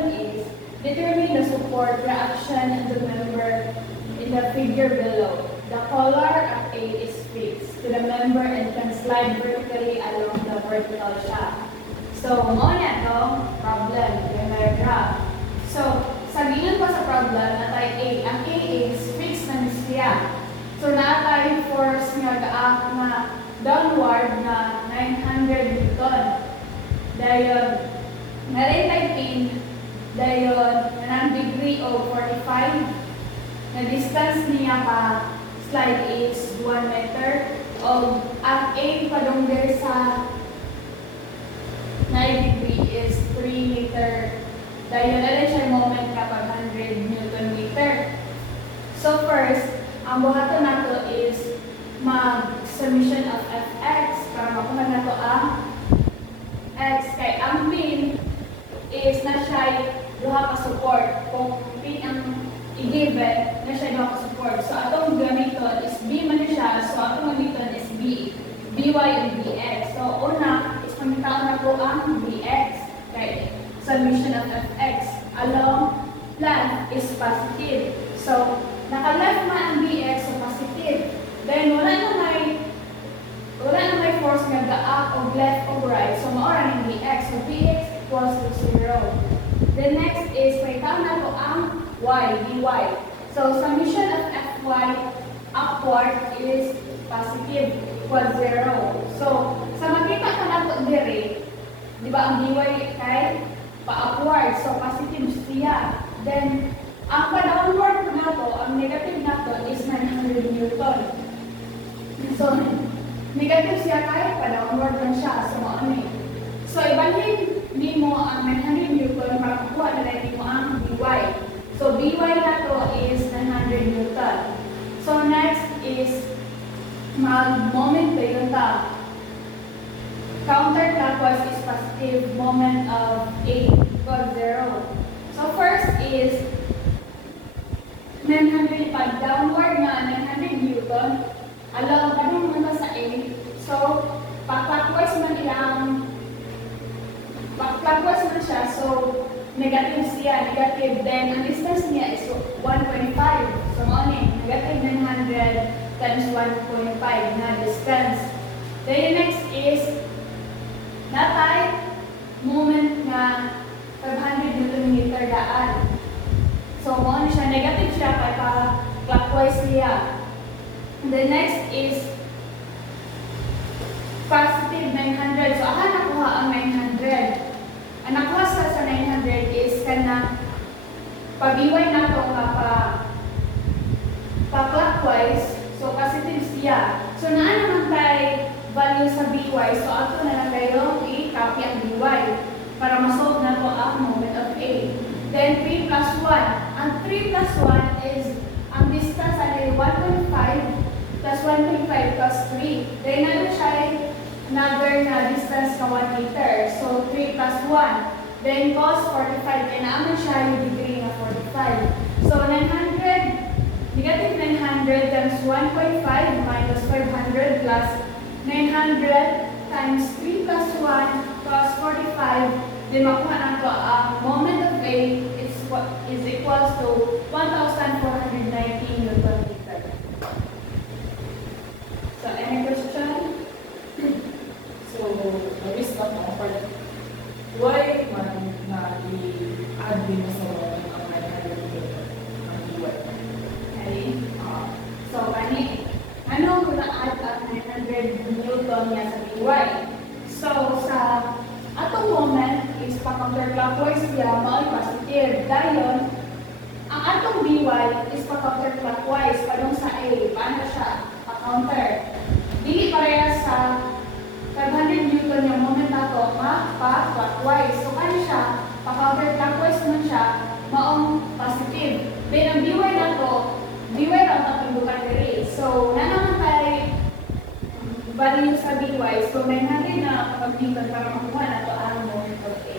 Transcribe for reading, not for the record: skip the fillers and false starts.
problem is determine the support reaction of the member in the figure below. The collar of A is fixed to the member and can slide vertically along the vertical shaft. So, mo na to problem, yung may graph. So, sabihin ko sa problem na tayo A. Ang A is fixed na siya. So, natay force nga gaak na downward na 900 Newton. Dayon, narin tayo pin, dayon, na degree of 45. Na distance niya pa slide is 1 meter. O, ang A padungger sa 9 degree is 3 meter. Dayon, narin siya moment kapag 100 Newton meter. So, first, ang buhaton nato is mag-summation of fx para makuha nato ang x. Kay ang pin is na siya duha ka support. Kung pin ang i-given, na siya duha ka support. So, atong gamiton is b man siya. So, atong gamiton is b. by and bx. So, una is pangitaon na po ang bx. Kay summation of fx along length is positive. So, naka-left man ang bx, so positive. Then, wala na may force nga ga-up o left o right. So, maura ng bx. So, bx equals to 0. The next is, may tao na po ang y, dy. So, summation of fy upward is positive, equals 0. So, sa makita ka na po diri, di ba ang dy kay pa-upward. So, positive siya. Then, ang pa-downward na to, ang negative na to is 900 Newton. So, negative siya kaya pa-downward lang siya. So, ano eh. So, ibalhin mo ang 900 Newton para kukuha na rin mo ang dy. So, by na to is 900 Newton. So, next is mag-moment pa yun ta. Counterclockwise is positive, moment of A equals 0. So, first is 900 pag downward na 900 Newton along ganun muna sa A. So, pa-clockwise man siya. So, negative siya. Negative. Then, ang distance niya is 1.5. So, negative 900 times 1.5 na distance. Then, the next is natay moment na 500 Newton meter daan. So, siya, negative siya kaya pa-clockwise siya. The next is positive 900. So, nakuha ang 900. Ang nakuha sa 900 is kana pabiway na ito pa-clockwise. So, positive siya. So, naan naman tayo value sa by. So, ato na lang tayo i-copy ang by para masolve na ito ang moment of A. Then, 3 plus 1. Ang 3 plus 1 is, ang distance ay 1.5 plus 1.5 plus 3. Then, natin siya another na distance na 1 meter. So, 3 plus 1. Then, cos 45. Then, naman siya yung degree na 45. So, 900, negative 900 times 1.5 minus 500 plus 900 times 3 plus 1 cos 45. Then, makuha na ito ang moment of A is equals to 1,419 Newton meter. So, any question? So, nabis ka mo for why man na i-add din sa mga ang 900 Newton ang dy? Okay. So, ano na-add ang 900 Newton niya sa dy? So, sa atong moment is pa-counterclockwise siya, mao'y positive. Dayon, ang atong dy is pa-counterclockwise, padung sa A. Paano siya? Pa-counter. Dili pareha sa 500 Newton yung moment na ito, pa-clockwise. So, paano siya? Pa-counterclockwise naman siya, maong positive. Then, ang dy na ito, dy lang ang pindukan diri. So, na naman tayo value sa by. So, 900 na pag-bigan para makuha na ito ang moment of A.